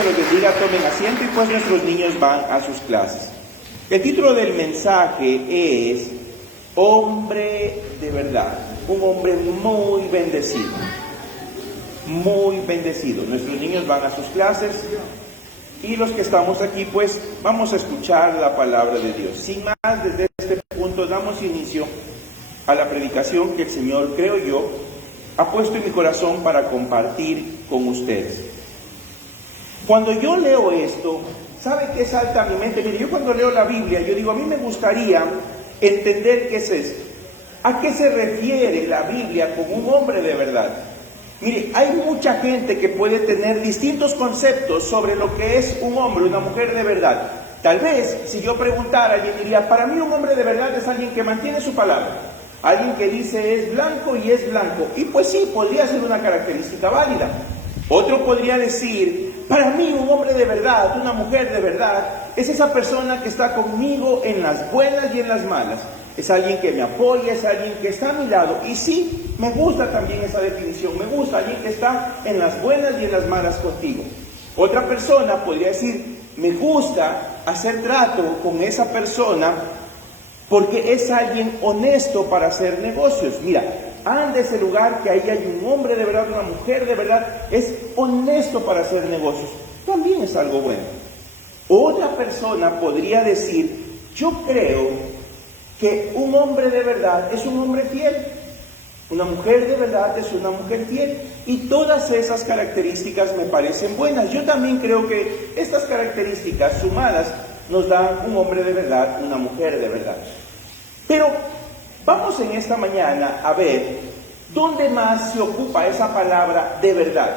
me los bendiga, tomen asiento y pues nuestros niños van a sus clases. El título del mensaje es Hombre de verdad, un hombre muy bendecido, muy bendecido. Nuestros niños van a sus clases y los que estamos aquí pues vamos a escuchar la palabra de Dios. Sin más, desde este punto damos inicio a la predicación que el Señor, creo yo, ha puesto en mi corazón para compartir con ustedes. Cuando yo leo esto, ¿sabe qué salta a mi mente? Mire, yo cuando leo la Biblia, yo digo, a mí me gustaría entender qué es esto. ¿A qué se refiere la Biblia con un hombre de verdad? Mire, hay mucha gente que puede tener distintos conceptos sobre lo que es un hombre, una mujer de verdad. Tal vez, si yo preguntara, alguien diría, para mí un hombre de verdad es alguien que mantiene su palabra. Alguien que dice es blanco y es blanco. Y pues sí, podría ser una característica válida. Otro podría decir, para mí un hombre de verdad, una mujer de verdad, es esa persona que está conmigo en las buenas y en las malas. Es alguien que me apoya, es alguien que está a mi lado. Y sí, me gusta también esa definición. Me gusta alguien que está en las buenas y en las malas contigo. Otra persona podría decir, me gusta hacer trato con esa persona porque es alguien honesto para hacer negocios. Mira, anda a ese lugar que ahí hay un hombre de verdad, una mujer de verdad, es honesto para hacer negocios. También es algo bueno. Otra persona podría decir, yo creo que un hombre de verdad es un hombre fiel. Una mujer de verdad es una mujer fiel. Y todas esas características me parecen buenas. Yo también creo que estas características sumadas nos dan un hombre de verdad, una mujer de verdad. Pero vamos en esta mañana a ver dónde más se ocupa esa palabra de verdad.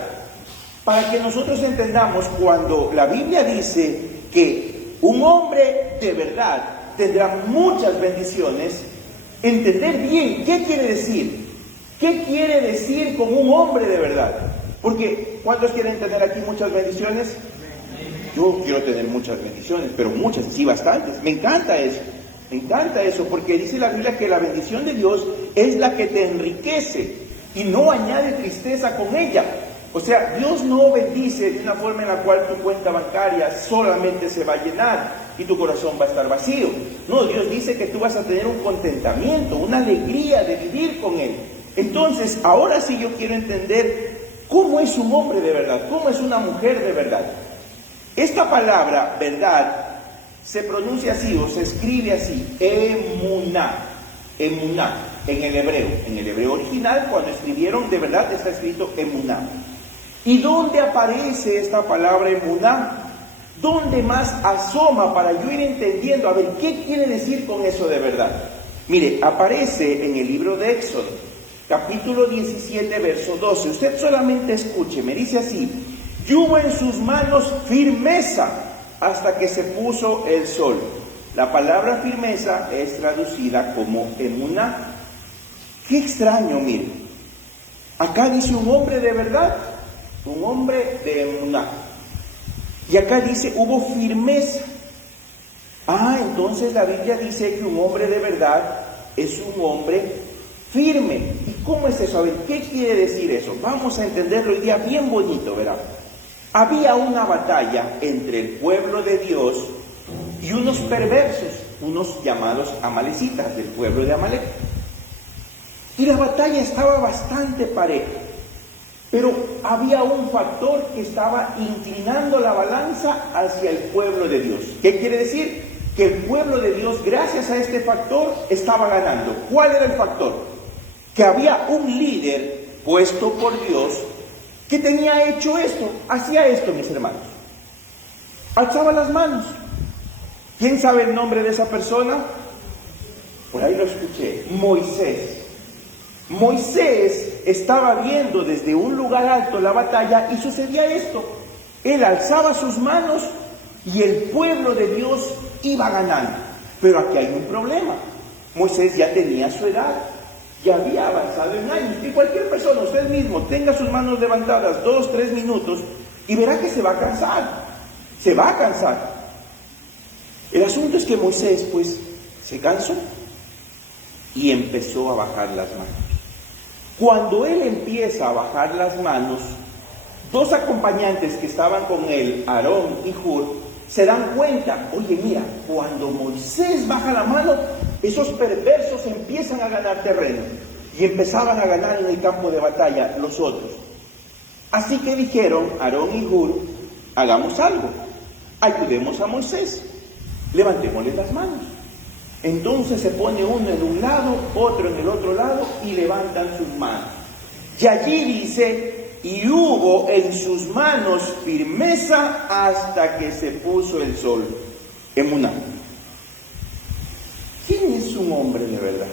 Para que nosotros entendamos cuando la Biblia dice que un hombre de verdad tendrá muchas bendiciones, entender bien qué quiere decir. ¿Qué quiere decir con un hombre de verdad? Porque ¿cuántos quieren tener aquí muchas bendiciones? Yo quiero tener muchas bendiciones, pero muchas, sí, bastantes. Me encanta eso, porque dice la Biblia que la bendición de Dios es la que te enriquece y no añade tristeza con ella. O sea, Dios no bendice de una forma en la cual tu cuenta bancaria solamente se va a llenar y tu corazón va a estar vacío. No, Dios dice que tú vas a tener un contentamiento, una alegría de vivir con Él. Entonces, ahora sí yo quiero entender cómo es un hombre de verdad, cómo es una mujer de verdad. Esta palabra, verdad, se pronuncia así o se escribe así, emuná, emuná, en el hebreo original, cuando escribieron de verdad está escrito emuná. ¿Y dónde aparece esta palabra emuná? ¿Dónde más asoma para yo ir entendiendo? A ver, ¿qué quiere decir con eso de verdad? Mire, aparece en el libro de Éxodo, capítulo 17, verso 12. Usted solamente escuche, me dice así, y hubo en sus manos firmeza hasta que se puso el sol. La palabra firmeza es traducida como emuná. Qué extraño, mire. Acá dice un hombre de verdad, un hombre de emuná. Y acá dice hubo firmeza. Entonces la Biblia dice que un hombre de verdad es un hombre firme. ¿Y cómo es eso? A ver, ¿qué quiere decir eso? Vamos a entenderlo hoy día bien bonito, ¿verdad? Había una batalla entre el pueblo de Dios y unos perversos, unos llamados amalecitas, del pueblo de Amalec. Y la batalla estaba bastante pareja, pero había un factor que estaba inclinando la balanza hacia el pueblo de Dios. ¿Qué quiere decir? Que el pueblo de Dios, gracias a este factor, estaba ganando. ¿Cuál era el factor? Que había un líder puesto por Dios que tenía hecho esto, hacía esto, mis hermanos. Alzaba las manos. ¿Quién sabe el nombre de esa persona? Por ahí lo escuché, Moisés. Moisés estaba viendo desde un lugar alto la batalla y sucedía esto. Él alzaba sus manos y el pueblo de Dios iba ganando. Pero aquí hay un problema. Moisés ya tenía su edad. Ya había avanzado en años. Y cualquier persona, usted mismo, tenga sus manos levantadas 2, 3 minutos y verá que se va a cansar. Se va a cansar. El asunto es que Moisés, pues, se cansó y empezó a bajar las manos. Cuando él empieza a bajar las manos, dos acompañantes que estaban con él, Aarón y Hur, se dan cuenta, oye mira, cuando Moisés baja la mano, esos perversos empiezan a ganar terreno. Y empezaban a ganar en el campo de batalla los otros. Así que dijeron Aarón y Hur, hagamos algo, ayudemos a Moisés, levantémosle las manos. Entonces se pone uno en un lado, otro en el otro lado y levantan sus manos. Y allí dice, y hubo en sus manos firmeza hasta que se puso el sol. Emuná. ¿Quién es un hombre de verdad?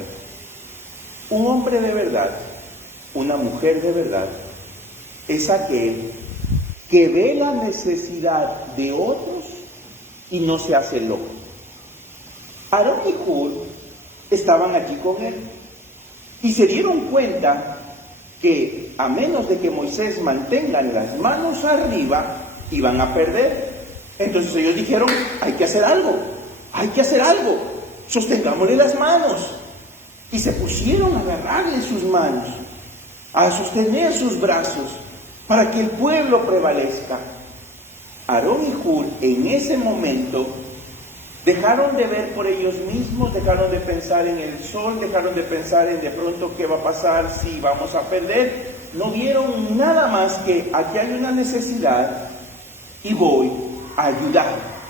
Un hombre de verdad, una mujer de verdad, es aquel que ve la necesidad de otros y no se hace loco. Aarón y Hur estaban allí con él y se dieron cuenta que a menos de que Moisés mantenga las manos arriba, iban a perder. Entonces ellos dijeron, hay que hacer algo, sostengámosle las manos. Y se pusieron a agarrarle sus manos, a sostener sus brazos, para que el pueblo prevalezca. Aarón y Hur en ese momento dejaron de ver por ellos mismos, dejaron de pensar en el sol, dejaron de pensar en de pronto qué va a pasar si vamos a perder. No vieron nada más que aquí hay una necesidad y voy a ayudar.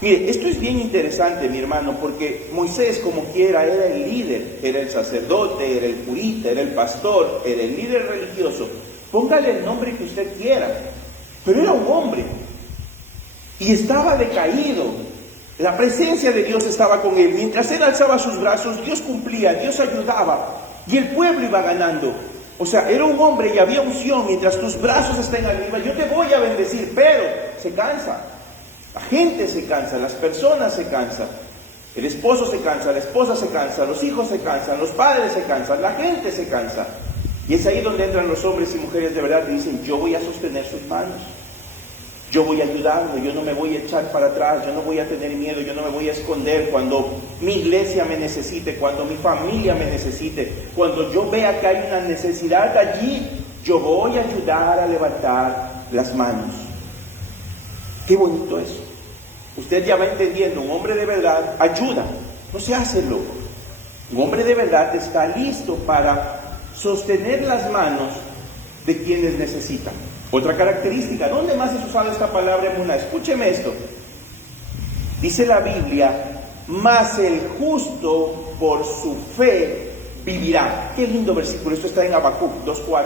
Mire, esto es bien interesante, mi hermano, porque Moisés, como quiera, era el líder, era el sacerdote, era el purita, era el pastor, era el líder religioso. Póngale el nombre que usted quiera, pero era un hombre y estaba decaído. La presencia de Dios estaba con él. Mientras él alzaba sus brazos, Dios cumplía, Dios ayudaba y el pueblo iba ganando. O sea, era un hombre y había unción. Mientras tus brazos estén arriba, yo te voy a bendecir, pero se cansa. La gente se cansa, las personas se cansan, el esposo se cansa, la esposa se cansa, los hijos se cansan, los padres se cansan, la gente se cansa. Y es ahí donde entran los hombres y mujeres de verdad y dicen, yo voy a sostener sus manos, yo voy a ayudarlo, yo no me voy a echar para atrás, yo no voy a tener miedo, yo no me voy a esconder cuando mi iglesia me necesite, cuando mi familia me necesite, cuando yo vea que hay una necesidad allí, yo voy a ayudar a levantar las manos. Qué bonito eso. Usted ya va entendiendo, un hombre de verdad ayuda, no se hace loco. Un hombre de verdad está listo para sostener las manos de quienes necesitan. Otra característica, ¿dónde más es usada esta palabra emuná? Escúcheme esto. Dice la Biblia, mas el justo por su fe vivirá. Qué lindo versículo, esto está en Habacuc 2:4.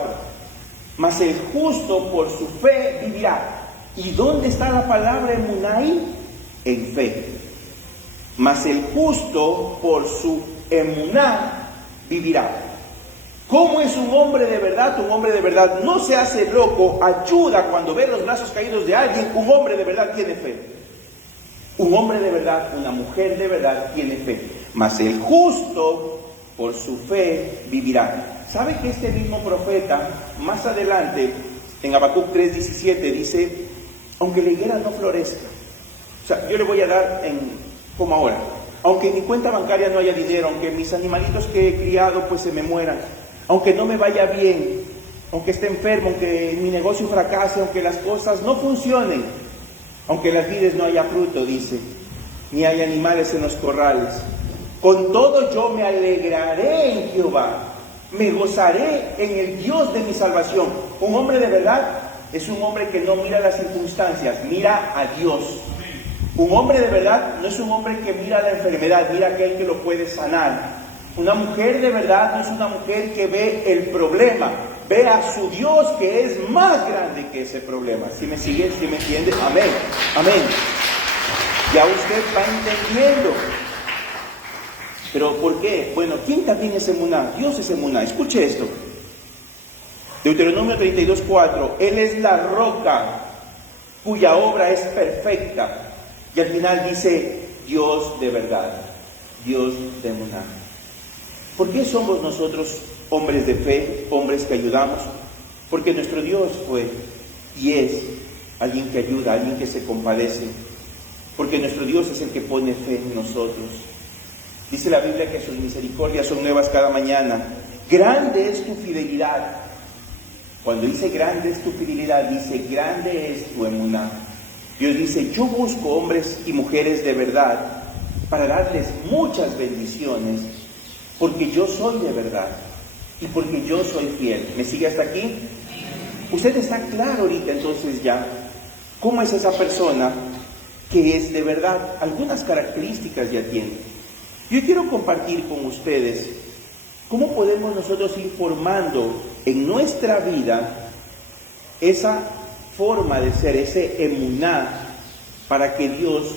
Mas el justo por su fe vivirá. ¿Y dónde está la palabra emuná ahí? En fe. Mas el justo por su emuná vivirá. ¿Cómo es un hombre de verdad? Un hombre de verdad no se hace loco, ayuda cuando ve los brazos caídos de alguien. Un hombre de verdad tiene fe. Un hombre de verdad, una mujer de verdad tiene fe. Mas el justo por su fe vivirá. ¿Sabe que este mismo profeta, más adelante, en Habacuc 3:17, dice, aunque la higuera no florezca, o sea, yo le voy a dar como ahora, aunque en mi cuenta bancaria no haya dinero, aunque mis animalitos que he criado pues se me mueran, aunque no me vaya bien, aunque esté enfermo, aunque mi negocio fracase, aunque las cosas no funcionen, aunque en las vides no haya fruto, dice, ni hay animales en los corrales, con todo yo me alegraré en Jehová, me gozaré en el Dios de mi salvación. Un hombre de verdad es un hombre que no mira las circunstancias, mira a Dios. Un hombre de verdad no es un hombre que mira la enfermedad, mira a aquel que lo puede sanar. Una mujer de verdad no es una mujer que ve el problema, ve a su Dios que es más grande que ese problema. ¿Sí me sigue? ¿Sí me entiende? Amén. Amén. Ya usted va entendiendo. ¿Pero por qué? Bueno, ¿quién también es emuná? Dios es emuná. Escuche esto. Deuteronomio 32:4. Él es la roca cuya obra es perfecta. Y al final dice, Dios de verdad, Dios de emuná. ¿Por qué somos nosotros hombres de fe, hombres que ayudamos? Porque nuestro Dios fue y es alguien que ayuda, alguien que se compadece. Porque nuestro Dios es el que pone fe en nosotros. Dice la Biblia que sus misericordias son nuevas cada mañana. Grande es tu fidelidad. Cuando dice grande es tu fidelidad, dice grande es tu emuná. Dios dice, yo busco hombres y mujeres de verdad para darles muchas bendiciones, porque yo soy de verdad y porque yo soy fiel. ¿Me sigue hasta aquí? Usted está claro ahorita entonces ya cómo es esa persona que es de verdad. Algunas características ya tiene. Yo quiero compartir con ustedes cómo podemos nosotros ir formando en nuestra vida esa forma de ser, ese emuná, para que Dios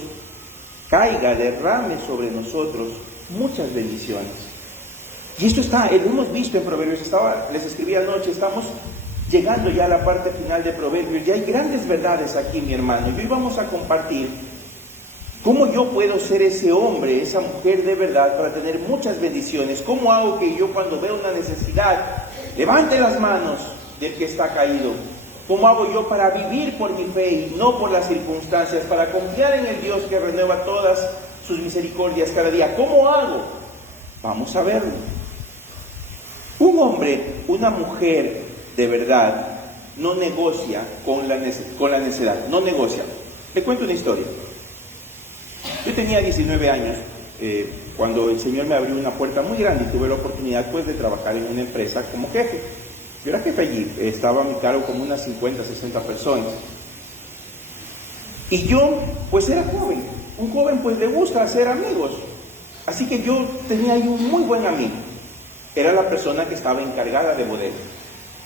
caiga, derrame sobre nosotros muchas bendiciones. Y esto lo hemos visto en Proverbios. Les escribí anoche, estamos llegando ya a la parte final de Proverbios, y hay grandes verdades aquí, mi hermano. Y hoy vamos a compartir cómo yo puedo ser ese hombre, esa mujer de verdad para tener muchas bendiciones. ¿Cómo hago que yo, cuando veo una necesidad, levante las manos del que está caído? ¿Cómo hago yo para vivir por mi fe y no por las circunstancias, para confiar en el Dios que renueva todas sus misericordias cada día? ¿Cómo hago? Vamos a verlo. Un hombre, una mujer de verdad no negocia con la necedad, no negocia. Le cuento una historia. Yo tenía 19 años cuando el Señor me abrió una puerta muy grande y tuve la oportunidad pues de trabajar en una empresa como jefe. Yo era jefe allí, estaba a mi cargo como unas 50, 60 personas. Y yo pues era joven, un joven pues le gusta hacer amigos. Así que yo tenía ahí un muy buen amigo. Era la persona que estaba encargada de bodega.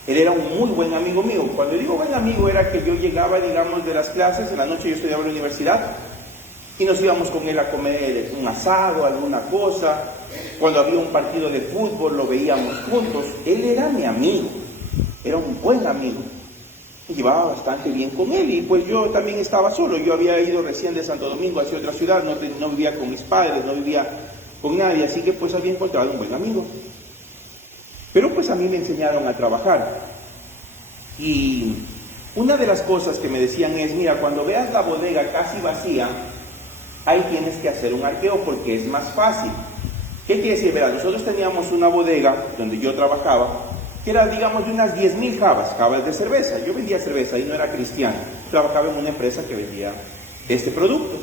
Él era un muy buen amigo mío. Cuando digo buen amigo era que yo llegaba, digamos, de las clases, en la noche yo estudiaba en la universidad, y nos íbamos con él a comer un asado, alguna cosa. Cuando había un partido de fútbol lo veíamos juntos. Él era mi amigo, era un buen amigo. Me llevaba bastante bien con él, y pues yo también estaba solo. Yo había ido recién de Santo Domingo hacia otra ciudad, no vivía con mis padres, no vivía con nadie, así que pues había encontrado un buen amigo. Pero pues a mí me enseñaron a trabajar. Y una de las cosas que me decían es, mira, cuando veas la bodega casi vacía, ahí tienes que hacer un arqueo porque es más fácil. ¿Qué quiere decir? Verá, nosotros teníamos una bodega donde yo trabajaba, que era, digamos, de unas 10,000 jabas de cerveza. Yo vendía cerveza y no era cristiano. Trabajaba en una empresa que vendía este producto.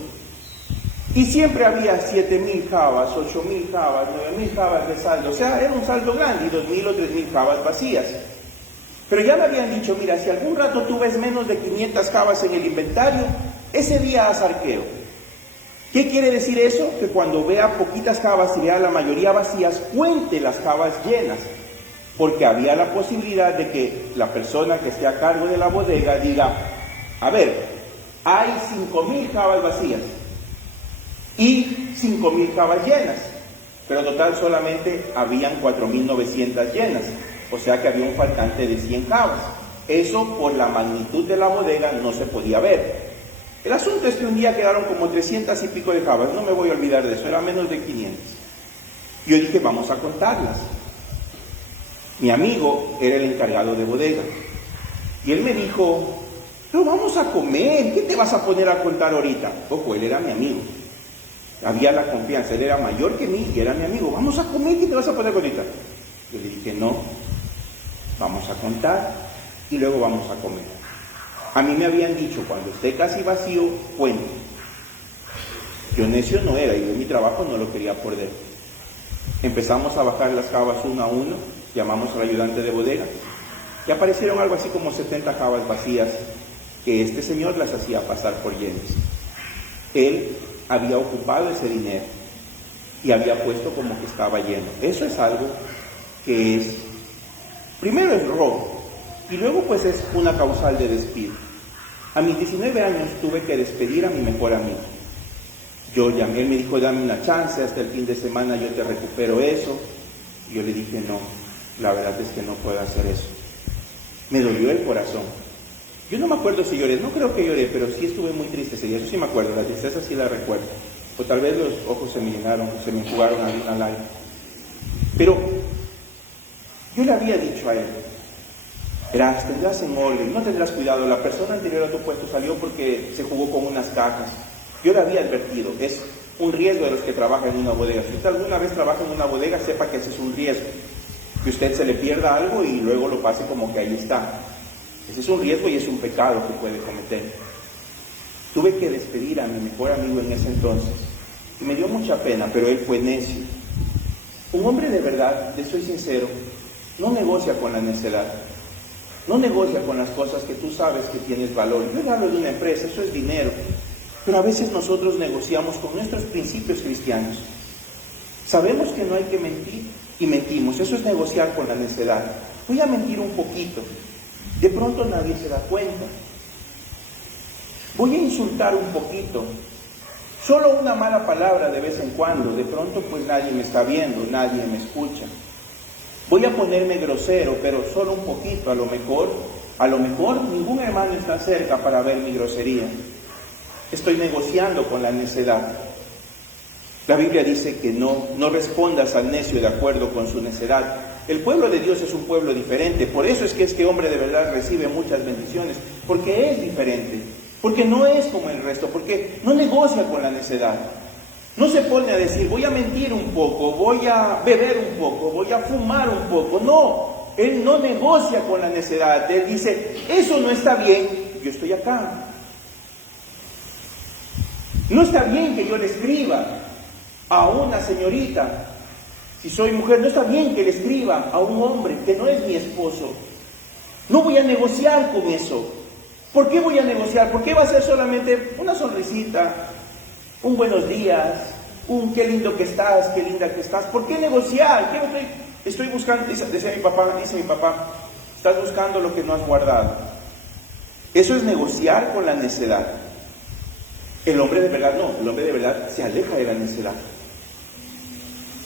Y siempre había 7,000 jabas, 8,000 jabas, 9,000 jabas de saldo. O sea, era un saldo grande y 2,000 o 3,000 jabas vacías. Pero ya me habían dicho, mira, si algún rato tú ves menos de 500 jabas en el inventario, ese día haz arqueo. ¿Qué quiere decir eso? Que cuando vea poquitas jabas y vea la mayoría vacías, cuente las jabas llenas. Porque había la posibilidad de que la persona que esté a cargo de la bodega diga, a ver, hay 5,000 jabas vacías y 5,000 jabas llenas, pero total solamente habían 4,900 llenas, o sea que había un faltante de 100 jabas. Eso por la magnitud de la bodega no se podía ver. El asunto es que un día quedaron como 300 y pico de jabas, no me voy a olvidar de eso, era menos de 500. Yo dije, vamos a contarlas. Mi amigo era el encargado de bodega, y él me dijo, pero vamos a comer, ¿qué te vas a poner a contar ahorita? Ojo, él era mi amigo. Había la confianza, él era mayor que mí y era mi amigo. Vamos a comer, ¿qué te vas a poner ahorita? Yo le dije, no, vamos a contar y luego vamos a comer. A mí me habían dicho, cuando esté casi vacío, cuente. Yo necio no era, y yo mi trabajo no lo quería perder. Empezamos a bajar las jabas uno a uno, llamamos al ayudante de bodega, y aparecieron algo así como 70 jabas vacías, que este señor las hacía pasar por llenas. Él había ocupado ese dinero y había puesto como que estaba lleno. Eso es algo que es, primero es robo, y luego pues es una causal de despido. A mis 19 años tuve que despedir a mi mejor amigo. Yo llamé, él me dijo, dame una chance, hasta el fin de semana yo te recupero eso. Y yo le dije, no, la verdad es que no puedo hacer eso. Me dolió el corazón. Yo no me acuerdo si lloré, no creo que lloré, pero sí estuve muy triste ese día, eso sí me acuerdo, la tristeza sí la recuerdo. O tal vez los ojos se me llenaron, se me enjugaron al aire. Pero yo le había dicho a él, verás, tendrás en orden, no tendrás cuidado, la persona anterior a tu puesto salió porque se jugó con unas cajas. Yo le había advertido, es un riesgo de los que trabajan en una bodega. Si usted alguna vez trabaja en una bodega, sepa que ese es un riesgo. Que usted se le pierda algo y luego lo pase como que ahí está. Ese es un riesgo y es un pecado que puede cometer. Tuve que despedir a mi mejor amigo en ese entonces y me dio mucha pena, pero él fue necio. Un hombre de verdad, te soy sincero, no negocia con la necedad. No negocia con las cosas que tú sabes que tienes valor. Yo hablo de una empresa, eso es dinero. Pero a veces nosotros negociamos con nuestros principios cristianos. Sabemos que no hay que mentir y mentimos. Eso es negociar con la necedad. Voy a mentir un poquito. De pronto nadie se da cuenta. Voy a insultar un poquito. Solo una mala palabra de vez en cuando. De pronto pues nadie me está viendo, nadie me escucha. Voy a ponerme grosero, pero solo un poquito, a lo mejor ningún hermano está cerca para ver mi grosería. Estoy negociando con la necedad. La Biblia dice que no respondas al necio de acuerdo con su necedad. El pueblo de Dios es un pueblo diferente, por eso es que este hombre de verdad recibe muchas bendiciones, porque es diferente, porque no es como el resto, porque no negocia con la necedad. No se pone a decir, voy a mentir un poco, voy a beber un poco, voy a fumar un poco. No, él no negocia con la necedad. Él dice, eso no está bien, yo estoy acá. No está bien que yo le escriba a una señorita, si soy mujer, no está bien que le escriba a un hombre que no es mi esposo. No voy a negociar con eso. ¿Por qué voy a negociar? ¿Por qué va a ser solamente una sonrisita? Un buenos días, un qué lindo que estás, qué linda que estás. ¿Por qué negociar? Estoy buscando, dice mi papá, estás buscando lo que no has guardado. Eso es negociar con la necedad. El hombre de verdad no, el hombre de verdad se aleja de la necedad.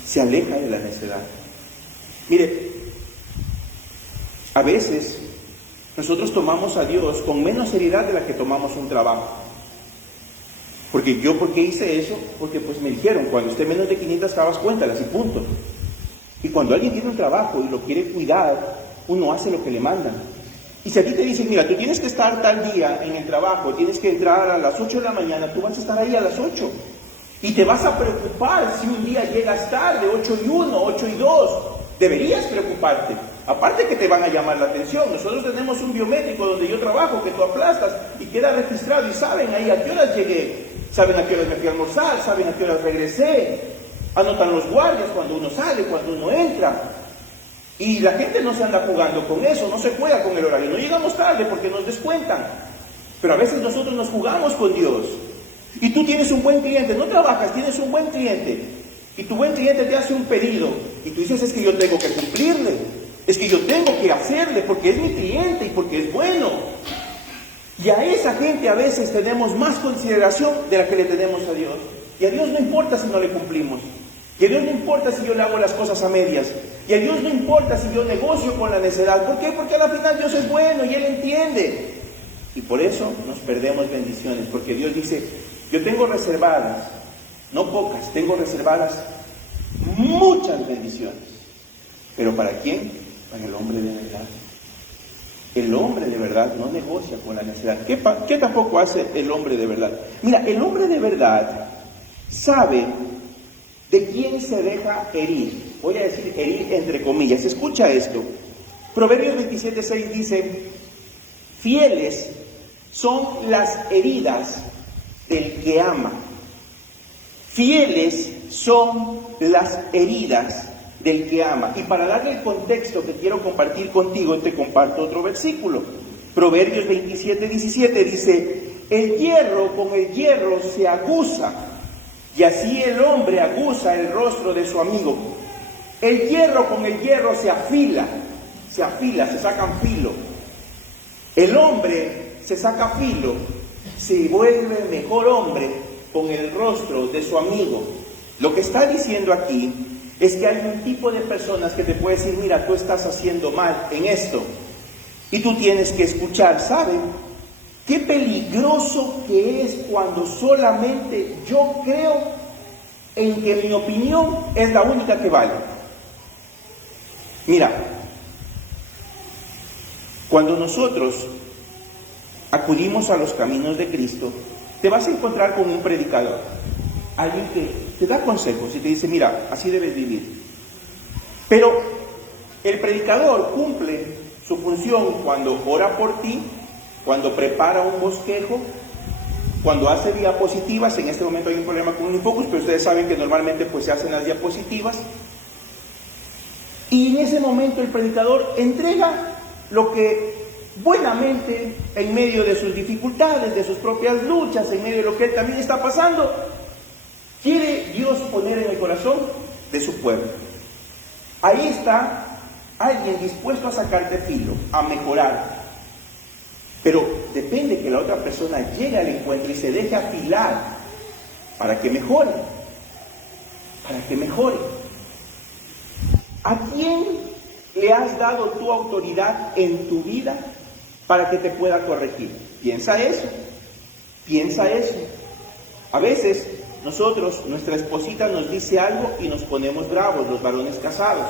Se aleja de la necedad. Mire, a veces nosotros tomamos a Dios con menos seriedad de la que tomamos un trabajo. ¿Por qué hice eso? Porque pues me dijeron, cuando esté menos de 500 cabas, cuéntalas y punto. Y cuando alguien tiene un trabajo y lo quiere cuidar, uno hace lo que le mandan. Y si a ti te dicen, mira, tú tienes que estar tal día en el trabajo, tienes que entrar a las 8 de la mañana, tú vas a estar ahí a las 8. Y te vas a preocupar si un día llegas tarde, 8 y 1, 8 y 2. Deberías preocuparte. Aparte que te van a llamar la atención. Nosotros tenemos un biométrico donde yo trabajo, que tú aplastas y queda registrado y saben ahí a qué horas llegué. Saben a qué horas me fui a almorzar, saben a qué horas regresé. Anotan los guardias cuando uno sale, cuando uno entra. Y la gente no se anda jugando con eso, no se juega con el horario. No llegamos tarde porque nos descuentan. Pero a veces nosotros nos jugamos con Dios. Y tú tienes un buen cliente, no trabajas, tienes un buen cliente. Y tu buen cliente te hace un pedido. Y tú dices, es que yo tengo que cumplirle. Es que yo tengo que hacerle porque es mi cliente y porque es bueno. Y a esa gente a veces tenemos más consideración de la que le tenemos a Dios. Y a Dios no importa si no le cumplimos. Y a Dios no importa si yo le hago las cosas a medias. Y a Dios no importa si yo negocio con la necedad. ¿Por qué? Porque al final Dios es bueno y Él entiende. Y por eso nos perdemos bendiciones. Porque Dios dice, yo tengo reservadas, no pocas, tengo reservadas muchas bendiciones. ¿Pero para quién? Para el hombre de verdad. El hombre de verdad no negocia con la necedad. ¿Qué tampoco hace el hombre de verdad? Mira, el hombre de verdad sabe de quién se deja herir. Voy a decir herir entre comillas. Escucha esto. Proverbios 27:6 dice, fieles son las heridas del que ama. Fieles son las heridas del que ama. Y para darle el contexto que quiero compartir contigo, te comparto otro versículo. Proverbios 27:17 dice, el hierro con el hierro se aguza, y así el hombre aguza el rostro de su amigo. El hierro con el hierro se afila, se sacan filo. El hombre se saca filo, se vuelve mejor hombre con el rostro de su amigo. Lo que está diciendo aquí es que hay un tipo de personas que te puede decir, mira, tú estás haciendo mal en esto. Y tú tienes que escuchar, ¿saben? Qué peligroso que es cuando solamente yo creo en que mi opinión es la única que vale. Mira, cuando nosotros acudimos a los caminos de Cristo, te vas a encontrar con un predicador, alguien que te da consejos y te dice, mira, así debes vivir. Pero el predicador cumple Su función cuando ora por ti, cuando prepara un bosquejo, cuando hace diapositivas. En este momento hay un problema con Unifocus, pero ustedes saben que normalmente pues se hacen las diapositivas. Y en ese momento el predicador entrega lo que buenamente, en medio de sus dificultades, de sus propias luchas, en medio de lo que él también está pasando, quiere Dios poner en el corazón de su pueblo. Ahí está alguien dispuesto a sacarte filo, a mejorar. Pero depende que la otra persona llegue al encuentro y se deje afilar para que mejore. Para que mejore. ¿A quién le has dado tu autoridad en tu vida para que te pueda corregir? Piensa eso. Piensa eso. A veces nosotros, nuestra esposita nos dice algo y nos ponemos bravos, los varones casados.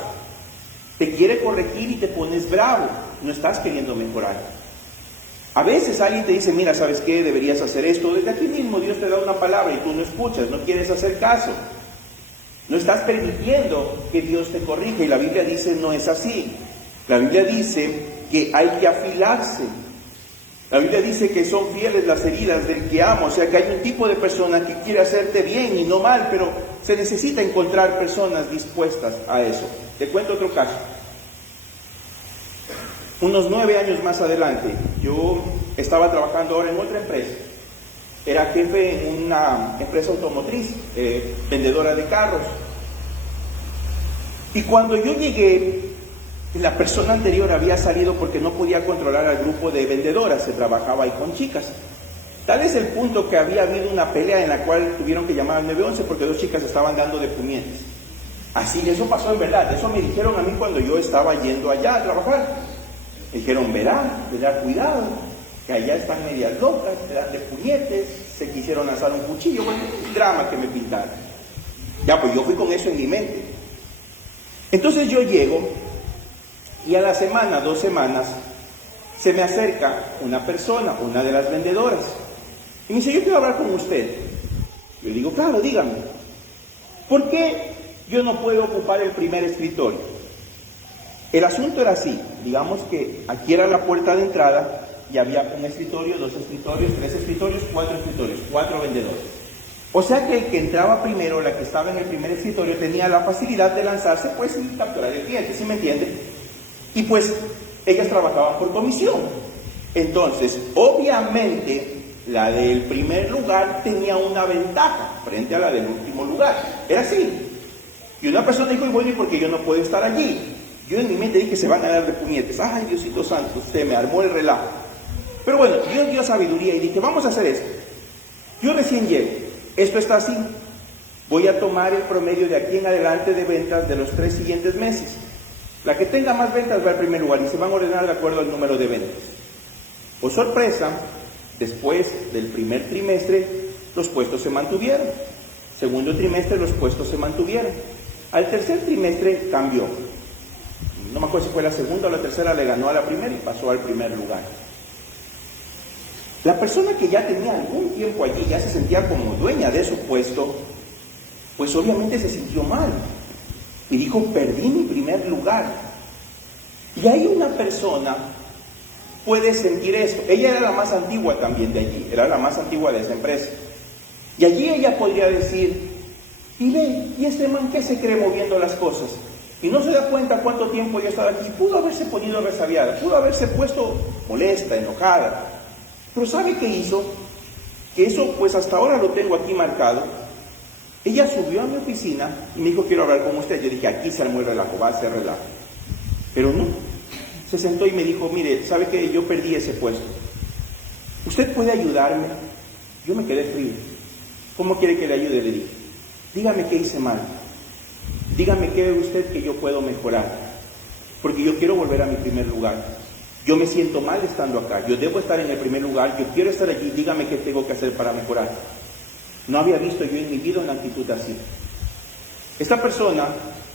Te quiere corregir y te pones bravo. No estás queriendo mejorar. A veces alguien te dice, mira, ¿sabes qué? Deberías hacer esto. Desde aquí mismo Dios te da una palabra y tú no escuchas, no quieres hacer caso. No estás permitiendo que Dios te corrija. Y la Biblia dice, no es así. La Biblia dice que hay que afilarse. La Biblia dice que son fieles las heridas del que ama. O sea que hay un tipo de persona que quiere hacerte bien y no mal, pero se necesita encontrar personas dispuestas a eso. Te cuento otro caso. Unos 9 años más adelante, yo estaba trabajando ahora en otra empresa. Era jefe en una empresa automotriz, vendedora de carros. Y cuando yo llegué, la persona anterior había salido porque no podía controlar al grupo de vendedoras, se trabajaba ahí con chicas. Tal es el punto que había habido una pelea en la cual tuvieron que llamar al 911 porque 2 chicas estaban dando de puñetes. Así, eso pasó en verdad, eso me dijeron a mí cuando yo estaba yendo allá a trabajar. Me dijeron, verá cuidado, que allá están medias locas, te dan de puñetes, se quisieron asar un cuchillo, bueno, un drama que me pintaron. Ya, pues yo fui con eso en mi mente. Entonces yo llego y a la semana, 2 semanas, se me acerca una persona, una de las vendedoras, y me dice, yo quiero hablar con usted. Yo digo, claro, dígame, ¿por qué yo no puedo ocupar el primer escritorio? El asunto era así, digamos que aquí era la puerta de entrada y había un escritorio, 2 escritorios, 3 escritorios, 4 escritorios, 4 vendedores. O sea que el que entraba primero, la que estaba en el primer escritorio, tenía la facilidad de lanzarse pues y capturar el cliente, ¿sí me entienden? Y pues ellas trabajaban por comisión. Entonces, obviamente, la del primer lugar tenía una ventaja frente a la del último lugar. Era así. Y una persona dijo, y bueno, ¿y por qué yo no puedo estar allí? Yo en mi mente dije que se van a dar de puñetes. Ay, Diosito Santo, se me armó el relajo. Pero bueno, Dios dio sabiduría y dije, vamos a hacer esto. Yo recién llego, esto está así. Voy a tomar el promedio de aquí en adelante de ventas de los 3 siguientes meses. La que tenga más ventas va al primer lugar y se van a ordenar de acuerdo al número de ventas. Por sorpresa, después del primer trimestre, los puestos se mantuvieron. Segundo trimestre, los puestos se mantuvieron. Al tercer trimestre cambió. No me acuerdo si fue la segunda o la tercera, le ganó a la primera y pasó al primer lugar. La persona que ya tenía algún tiempo allí, ya se sentía como dueña de su puesto, pues obviamente se sintió mal. Y dijo, perdí mi primer lugar. Y hay una persona, puede sentir esto. Ella era la más antigua también de allí, era la más antigua de esa empresa. Y allí ella podría decir, y ve, ¿y este man qué se cree moviendo las cosas? Y no se da cuenta cuánto tiempo ya estaba aquí. Pudo haberse ponido resabiada, pudo haberse puesto molesta, enojada. Pero ¿sabe qué hizo? Que eso pues hasta ahora lo tengo aquí marcado. Ella subió a mi oficina y me dijo, quiero hablar con usted. Yo dije, aquí se armó el relajo, va a ser relajo. Pero no, se sentó y me dijo, mire, ¿sabe qué? Yo perdí ese puesto. ¿Usted puede ayudarme? Yo me quedé frío. ¿Cómo quiere que le ayude? Le dije, dígame qué hice mal. Dígame qué ve usted que yo puedo mejorar, porque yo quiero volver a mi primer lugar. Yo me siento mal estando acá, yo debo estar en el primer lugar, yo quiero estar allí, dígame qué tengo que hacer para mejorar. No había visto yo en mi vida una actitud así. Esta persona,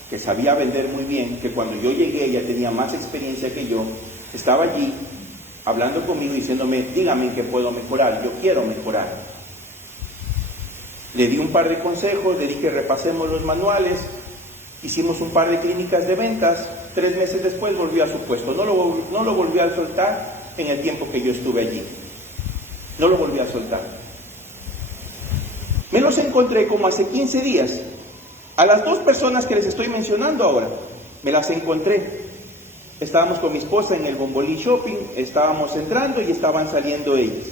que sabía vender muy bien, que cuando yo llegué ella tenía más experiencia que yo, estaba allí hablando conmigo diciéndome, dígame en qué puedo mejorar, yo quiero mejorar. Le di un par de consejos, le dije repasemos los manuales. Hicimos un par de clínicas de ventas, 3 meses después volvió a su puesto. No lo volvió a soltar en el tiempo que yo estuve allí. No lo volvió a soltar. Me los encontré como hace 15 días. A las 2 personas que les estoy mencionando ahora, me las encontré. Estábamos con mi esposa en el Bombolí Shopping, estábamos entrando y estaban saliendo ellas.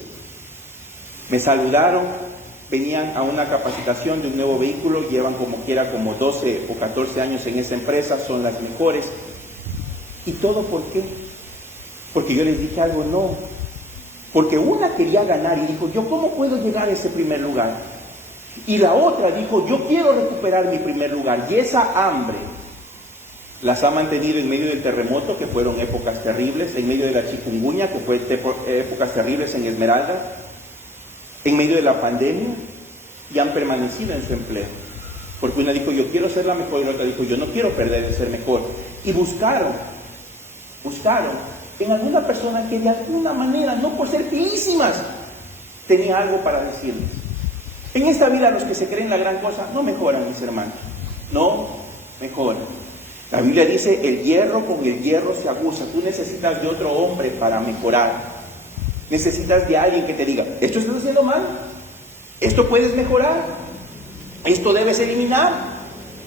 Me saludaron, venían a una capacitación de un nuevo vehículo, llevan como 12 o 14 años en esa empresa, son las mejores. ¿Y todo por qué? Porque yo les dije algo, no. Porque una quería ganar y dijo, ¿yo cómo puedo llegar a ese primer lugar? Y la otra dijo, yo quiero recuperar mi primer lugar. Y esa hambre las ha mantenido en medio del terremoto, que fueron épocas terribles, en medio de la chikungunya, que fue épocas terribles en Esmeralda, en medio de la pandemia, y han permanecido en su empleo. Porque una dijo, yo quiero ser la mejor, y la otra dijo, yo no quiero perder de ser mejor. Y buscaron en alguna persona que de alguna manera, no por ser finísimas, tenía algo para decirles. En esta vida los que se creen la gran cosa no mejoran, mis hermanos, no mejoran. La Biblia dice, el hierro con el hierro se aguza. Tú necesitas de otro hombre para mejorar. Necesitas de alguien que te diga, esto estás haciendo mal, esto puedes mejorar, esto debes eliminar,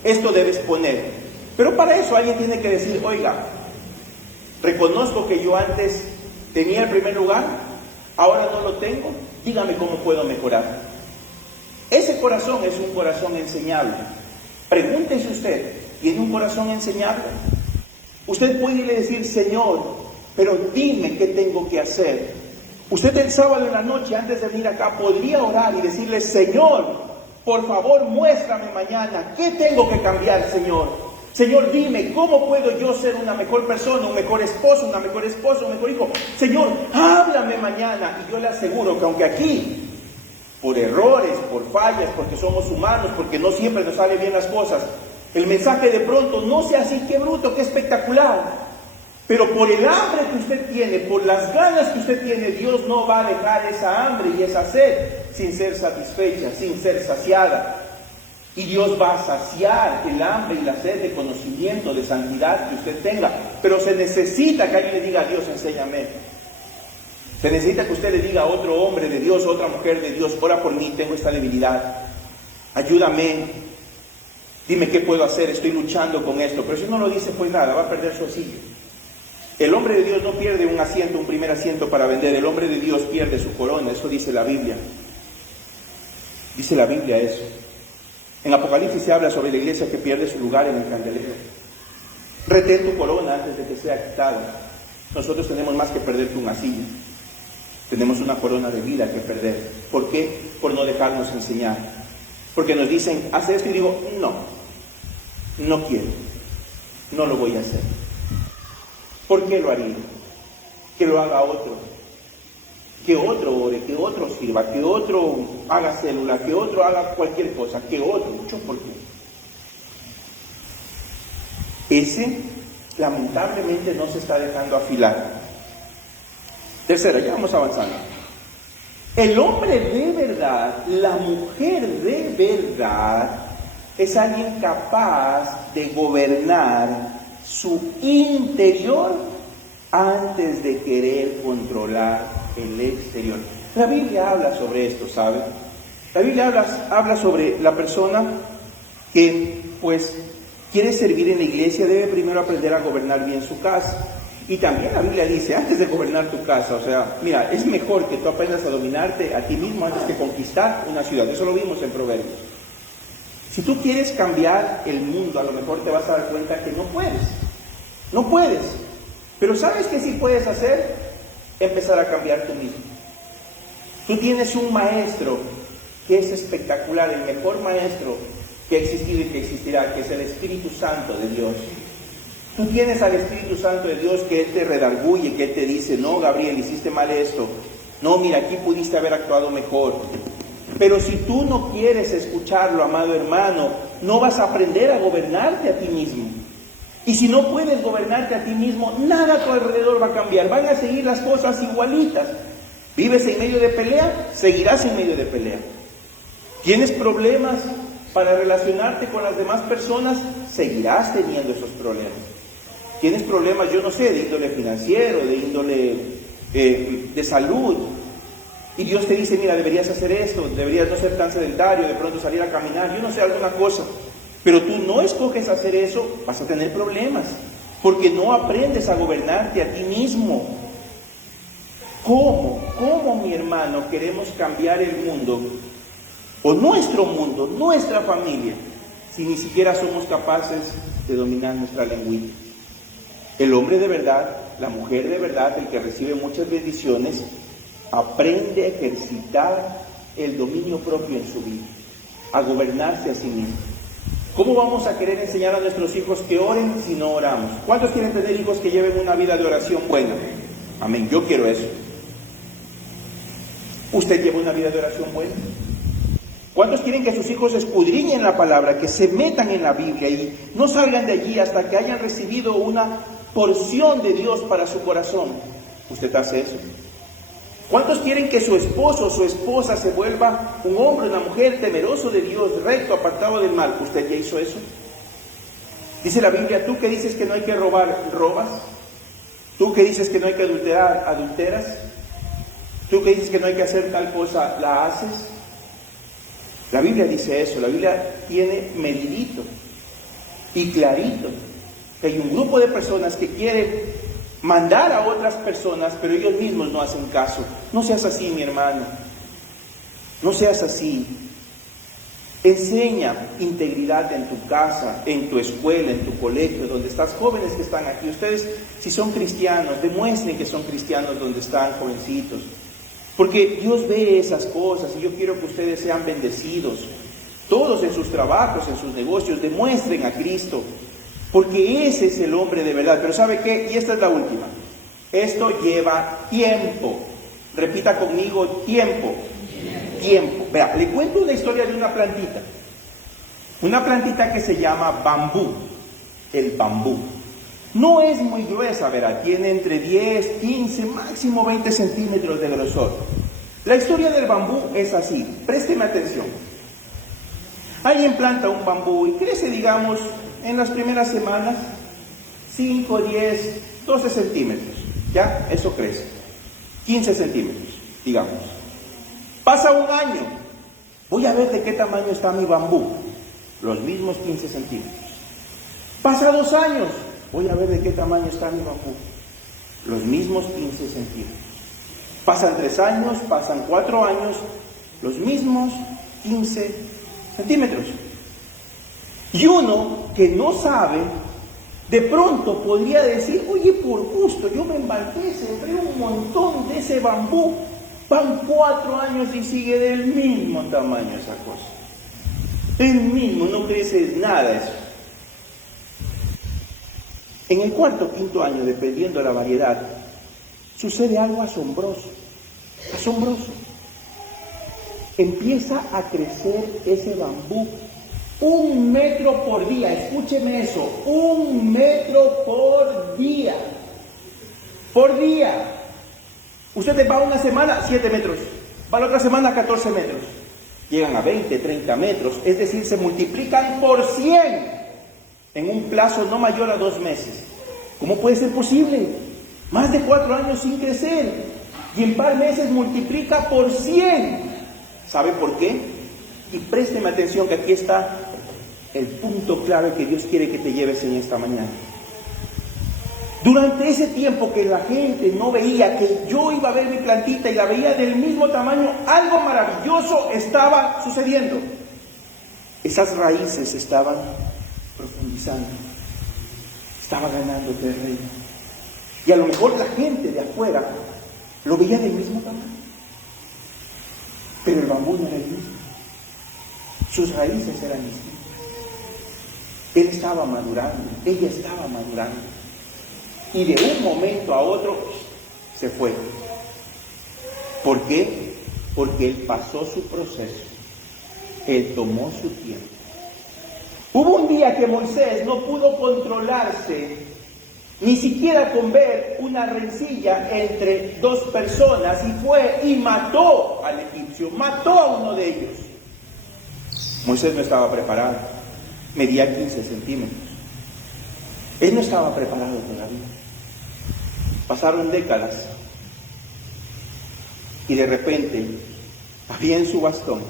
esto debes poner. Pero para eso alguien tiene que decir, oiga, reconozco que yo antes tenía el primer lugar, ahora no lo tengo, dígame cómo puedo mejorar. Ese corazón es un corazón enseñable. Pregúntese usted, ¿tiene un corazón enseñable? Usted puede irle a decir, Señor, pero dime qué tengo que hacer. Usted el sábado en la noche, antes de venir acá, podría orar y decirle, Señor, por favor, muéstrame mañana, ¿qué tengo que cambiar, Señor? Señor, dime, ¿cómo puedo yo ser una mejor persona, un mejor esposo, una mejor esposa, un mejor hijo? Señor, háblame mañana. Y yo le aseguro que aunque aquí, por errores, por fallas, porque somos humanos, porque no siempre nos salen bien las cosas, el mensaje de pronto no sea así, qué bruto, qué espectacular. Pero por el hambre que usted tiene, por las ganas que usted tiene, Dios no va a dejar esa hambre y esa sed sin ser satisfecha, sin ser saciada. Y Dios va a saciar el hambre y la sed de conocimiento, de santidad que usted tenga. Pero se necesita que alguien le diga a Dios, enséñame. Se necesita que usted le diga a otro hombre de Dios, a otra mujer de Dios, ora por mí, tengo esta debilidad, ayúdame, dime qué puedo hacer, estoy luchando con esto. Pero si no lo dice, pues nada, va a perder su asillo. El hombre de Dios no pierde un asiento, un primer asiento para vender. El hombre de Dios pierde su corona, eso dice la Biblia. Dice la Biblia eso. En Apocalipsis se habla sobre la iglesia que pierde su lugar en el candelero. Retén tu corona antes de que sea quitada. Nosotros tenemos más que perderte una silla. Tenemos una corona de vida que perder. ¿Por qué? Por no dejarnos enseñar. Porque nos dicen, haz esto y digo, no quiero, no lo voy a hacer. ¿Por qué lo haría? Que lo haga otro. Que otro ore, que otro sirva, que otro haga célula, que otro haga cualquier cosa, que otro. ¿Mucho por qué? Ese, lamentablemente, no se está dejando afilar. Tercero, ya vamos avanzando. El hombre de verdad, la mujer de verdad, es alguien capaz de gobernar su interior antes de querer controlar el exterior. La Biblia habla sobre esto, ¿sabe? La Biblia habla sobre la persona que, pues, quiere servir en la iglesia, debe primero aprender a gobernar bien su casa. Y también la Biblia dice, antes de gobernar tu casa, o sea, mira, es mejor que tú aprendas a dominarte a ti mismo antes que conquistar una ciudad. Eso lo vimos en Proverbios. Si tú quieres cambiar el mundo, a lo mejor te vas a dar cuenta que no puedes. No puedes. Pero ¿sabes qué sí puedes hacer? Empezar a cambiar tú mismo. Tú tienes un maestro que es espectacular, el mejor maestro que ha existido y que existirá, que es el Espíritu Santo de Dios. Tú tienes al Espíritu Santo de Dios que Él te redarguye, que Él te dice, no, Gabriel, hiciste mal esto. No, mira, aquí pudiste haber actuado mejor. Pero si tú no quieres escucharlo, amado hermano, no vas a aprender a gobernarte a ti mismo. Y si no puedes gobernarte a ti mismo, nada a tu alrededor va a cambiar. Van a seguir las cosas igualitas. ¿Vives en medio de pelea? Seguirás en medio de pelea. ¿Tienes problemas? para relacionarte con las demás personas, seguirás teniendo esos problemas. Tienes problemas, yo no sé, de índole financiero, de índole de salud. Y Dios te dice, mira, deberías hacer esto, deberías no ser tan sedentario, de pronto salir a caminar, yo no sé, alguna cosa. Pero tú no escoges hacer eso, vas a tener problemas. Porque no aprendes a gobernarte a ti mismo. ¿Cómo, mi hermano, queremos cambiar el mundo, o nuestro mundo, nuestra familia, si ni siquiera somos capaces de dominar nuestra lengüita? El hombre de verdad, la mujer de verdad, el que recibe muchas bendiciones, aprende a ejercitar el dominio propio en su vida, a gobernarse a sí mismo. ¿Cómo vamos a querer enseñar a nuestros hijos que oren si no oramos? ¿Cuántos quieren tener hijos que lleven una vida de oración buena? Amén, yo quiero eso. ¿Usted lleva una vida de oración buena? ¿Cuántos quieren que sus hijos escudriñen la palabra, que se metan en la Biblia y no salgan de allí hasta que hayan recibido una porción de Dios para su corazón? ¿Usted hace eso? ¿Cuántos quieren que su esposo o su esposa se vuelva un hombre, una mujer temeroso de Dios, recto, apartado del mal? ¿Usted ya hizo eso? Dice la Biblia, tú que dices que no hay que robar, robas. Tú que dices que no hay que adulterar, adulteras. Tú que dices que no hay que hacer tal cosa, la haces. La Biblia dice eso, la Biblia tiene medidito y clarito que hay un grupo de personas que quieren mandar a otras personas, pero ellos mismos no hacen caso. No seas así, mi hermano. No seas así. Enseña integridad en tu casa, en tu escuela, en tu colegio, donde estás. Jóvenes que están aquí, ustedes, si son cristianos, demuestren que son cristianos donde están, jovencitos. Porque Dios ve esas cosas y yo quiero que ustedes sean bendecidos. Todos en sus trabajos, en sus negocios, demuestren a Cristo. Porque ese es el hombre de verdad. Pero ¿sabe qué? Y esta es la última. Esto lleva tiempo. Repita conmigo, tiempo. Tiempo. Vea, le cuento una historia de una plantita. Una plantita que se llama bambú. El bambú. No es muy gruesa, verá. Tiene entre 10, 15, máximo 20 centímetros de grosor. La historia del bambú es así. Présteme atención. Alguien planta un bambú y crece, digamos, en las primeras semanas, 5, 10, 12 centímetros. ¿Ya? Eso crece. 15 centímetros, digamos. Pasa un año. Voy a ver de qué tamaño está mi bambú. Los mismos 15 centímetros. Pasa 2 años. Voy a ver de qué tamaño está mi bambú. Los mismos 15 centímetros. Pasan 3 años, pasan 4 años. Los mismos 15 centímetros. Y uno que no sabe, de pronto podría decir, oye, por gusto, yo me embarqué, sembré un montón de ese bambú, van 4 años y sigue del mismo tamaño esa cosa. El mismo, no crece nada eso. En el 4º o 5º año, dependiendo de la variedad, sucede algo asombroso, asombroso. Empieza a crecer ese bambú 1 metro por día, escúcheme eso, 1 metro por día. Por día. Usted va una semana, 7 metros. Va la otra semana, 14 metros. Llegan a 20, 30 metros. Es decir, se multiplican por 100 en un plazo no mayor a 2 meses. ¿Cómo puede ser posible? Más de 4 años sin crecer. Y en par meses multiplica por 100. ¿Sabe por qué? Y présteme atención que aquí está el punto clave que Dios quiere que te lleves en esta mañana. Durante ese tiempo que la gente no veía, que yo iba a ver mi plantita y la veía del mismo tamaño, algo maravilloso estaba sucediendo. Esas raíces estaban profundizando, estaba ganando terreno. Y a lo mejor la gente de afuera lo veía del mismo tamaño, pero el bambú no era el mismo. Sus raíces eran distintas. Él estaba madurando, ella estaba madurando. Y de un momento a otro se fue. ¿Por qué? Porque él pasó su proceso. Él tomó su tiempo. Hubo un día que Moisés no pudo controlarse, ni siquiera con ver una rencilla entre 2 personas, y fue y mató al egipcio, mató a uno de ellos. Moisés no estaba preparado, medía 15 centímetros. Él no estaba preparado todavía. Pasaron décadas y de repente había en su bastón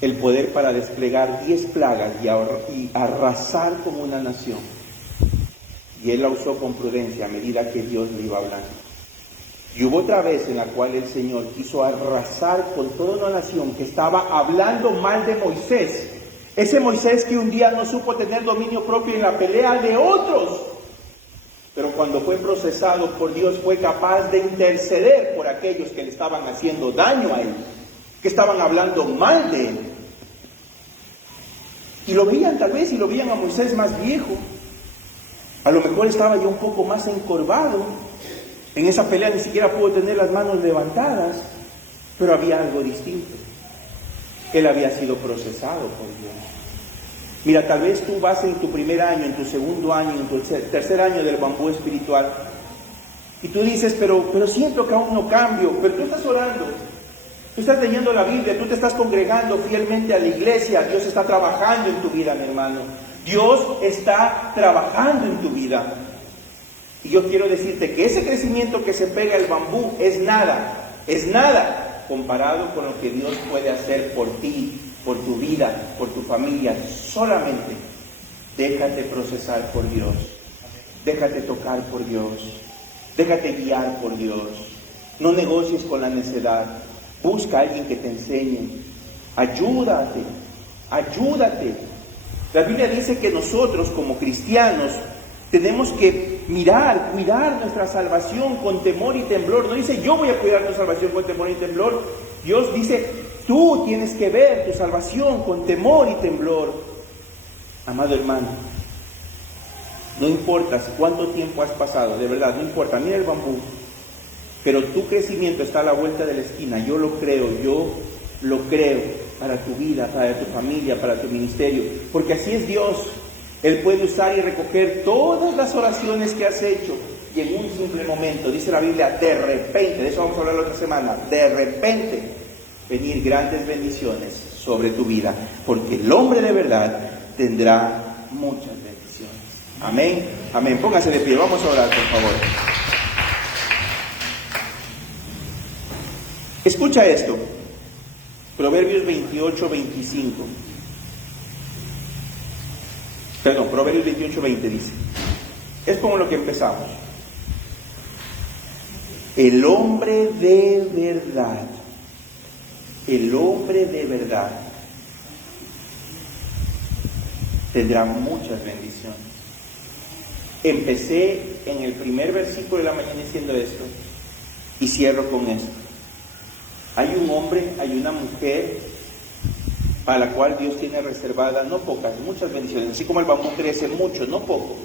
el poder para desplegar 10 plagas y arrasar con una nación. Y él la usó con prudencia a medida que Dios le iba hablando. Y hubo otra vez en la cual el Señor quiso arrasar con toda una nación que estaba hablando mal de Moisés. Ese Moisés que un día no supo tener dominio propio en la pelea de otros, pero cuando fue procesado por Dios fue capaz de interceder por aquellos que le estaban haciendo daño a él, que estaban hablando mal de él. Y lo veían tal vez, y lo veían a Moisés más viejo. A lo mejor estaba ya un poco más encorvado. En esa pelea ni siquiera pudo tener las manos levantadas, pero había algo distinto. Él había sido procesado por Dios. Mira, tal vez tú vas en tu primer año, en tu segundo año, en tu tercer año del bambú espiritual, y tú dices, pero siento que aún no cambio. Pero tú estás orando, tú estás leyendo la Biblia, tú te estás congregando fielmente a la iglesia. Dios está trabajando en tu vida, mi hermano. Dios está trabajando en tu vida. Y yo quiero decirte que ese crecimiento que se pega al bambú es nada comparado con lo que Dios puede hacer por ti, por tu vida, por tu familia. Solamente déjate procesar por Dios, déjate tocar por Dios, déjate guiar por Dios. No negocies con la necedad, busca a alguien que te enseñe, ayúdate. La Biblia dice que nosotros como cristianos tenemos que cuidar nuestra salvación con temor y temblor. No dice yo voy a cuidar tu salvación con temor y temblor. Dios dice tú tienes que ver tu salvación con temor y temblor. Amado hermano, no importa cuánto tiempo has pasado, de verdad, no importa, mira el bambú, pero tu crecimiento está a la vuelta de la esquina. Yo lo creo para tu vida, para tu familia, para tu ministerio, porque así es Dios. Él puede usar y recoger todas las oraciones que has hecho y en un simple momento, dice la Biblia, de repente, de eso vamos a hablar la otra semana, de repente venir grandes bendiciones sobre tu vida, porque el hombre de verdad tendrá muchas bendiciones. Amén, amén. Póngase de pie, vamos a orar, por favor. Escucha esto, Proverbios 28-25. Proverbios 28-20 dice, es como lo que empezamos. El hombre de verdad tendrá muchas bendiciones. Empecé en el primer versículo de la mañana diciendo esto y cierro con esto. Hay un hombre, hay una mujer a la cual Dios tiene reservada no pocas, muchas bendiciones. Así como el bambú crece mucho, no poco,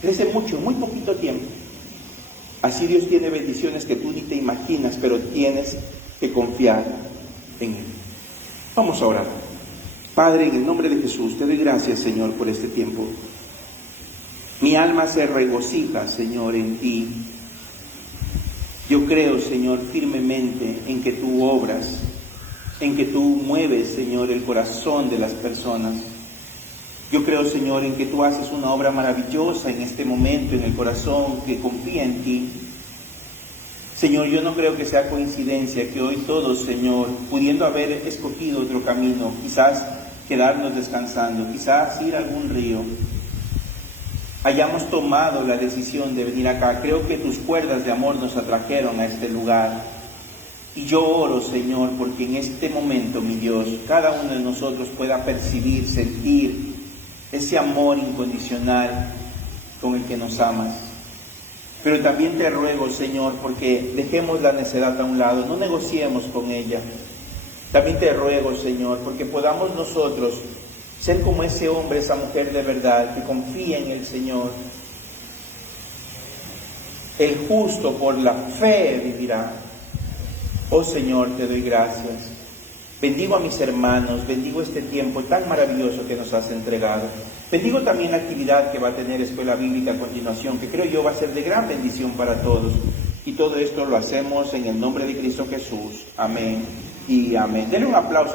crece mucho, muy poquito tiempo. Así Dios tiene bendiciones que tú ni te imaginas, pero tienes que confiar en Él. Vamos a orar. Padre, en el nombre de Jesús, te doy gracias, Señor, por este tiempo. Mi alma se regocija, Señor, en ti. Yo creo, Señor, firmemente en que tú obras, en que tú mueves, Señor, el corazón de las personas. Yo creo, Señor, en que tú haces una obra maravillosa en este momento, en el corazón que confía en ti. Señor, yo no creo que sea coincidencia que hoy todos, Señor, pudiendo haber escogido otro camino, quizás quedarnos descansando, quizás ir a algún río, hayamos tomado la decisión de venir acá. Creo que tus cuerdas de amor nos atrajeron a este lugar. Y yo oro, Señor, porque en este momento, mi Dios, cada uno de nosotros pueda percibir, sentir ese amor incondicional con el que nos amas. Pero también te ruego, Señor, porque dejemos la necedad a un lado, no negociemos con ella. También te ruego, Señor, porque podamos nosotros ser como ese hombre, esa mujer de verdad, que confía en el Señor. El justo por la fe vivirá. Oh Señor, te doy gracias. Bendigo a mis hermanos, bendigo este tiempo tan maravilloso que nos has entregado. Bendigo también la actividad que va a tener Escuela Bíblica a continuación, que creo yo va a ser de gran bendición para todos. Y todo esto lo hacemos en el nombre de Cristo Jesús. Amén y amén. Denle un aplauso.